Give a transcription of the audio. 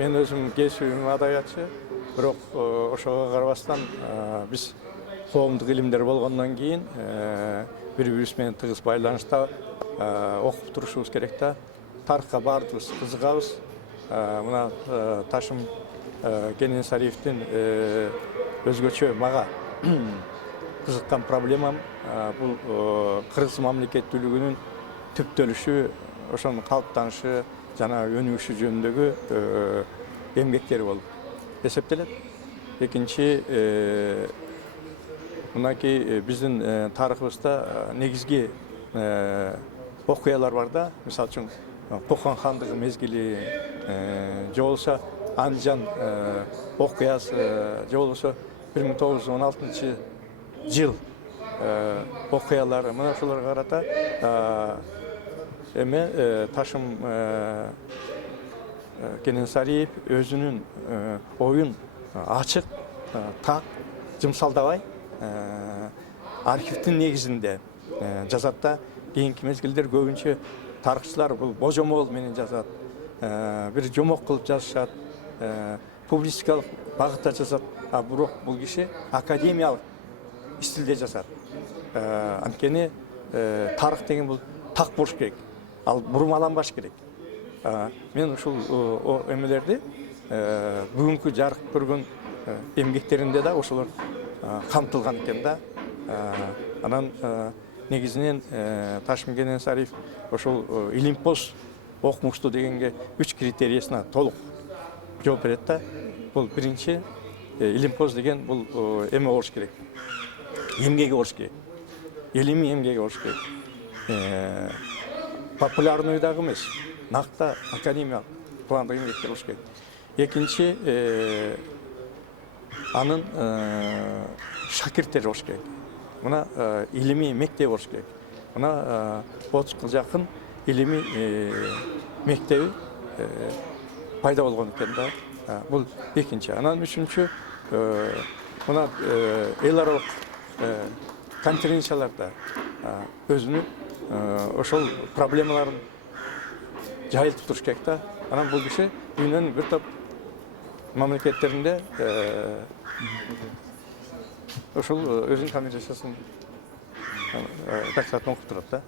мен өзім кесibim адабиятчы, бирок ошого карабастан биз коомдук илимдер болгондон кийин бири-бирибиз менен тыгыз байланышта окуп турушубуз керек да. Тарыхка баардыгыбыз кызыгабыз. Мына Ташым Кененсариевдин өзгөчө мага кызыккан проблемам бул кыргыз мамлекеттүүлүгүнүн түптөлүшү, ошонун калыптанышы жана өнүгүшү жөнүндөгү эмгектери болуп эсептелет. Экинчи, мынакей биздин тарыхыбызда негизги окуялар бар да. Мисалы үчүн Кокон хандыгы мезгили, же болбосо Андижан окуясы, же болбосо 1916 жыл окуялары. Мына ошолорго карата эме Ташым Кененсариев өзүнүн оюн ачык, так, жымсалдабай архивдин негизинде жазат да. Кийинки мезгилдер көбүнчө тарыхчылар бул божомол менен жазат, бир жомок кылып жазышат, публистикалык багытта жазат. Бирок бул киши академиялык стилде жазат. Анткени тарых деген бул так болуш керек, ал бурмаланбаш керек. Мен ушул эмелерди бүгүнкү жарык көргөн эмгектеринде да ошолор камтылган экен да. Анан негизинен Ташым Кененсариев ошол илимпоз окумуштуу дегенге 3 критериясына толук жооп берет да. Бул биринчи, илимпоз деген бул эме болуш керек, эмгеги болуш керек, илимий эмгеги болуш керек. Популярный дагы эмес, накта академиялык пландагы эмгектер болуш керек. Экинчи, анын шакирттери болуш керек. Мына илимий мектеп болуш керек. Мына 30 жакын илимий мектеби пайда болгон экен да. Бул экинчи. Анан үчүнчү, мына эл аралык конференцияларда өзүнүн ошол проблемаларын жайылтып туруш керек да. Анан бул киши дүйнөнүн бир топ мамлекеттеринде ошол өзүнүн конференциясын докладын окуп турат да.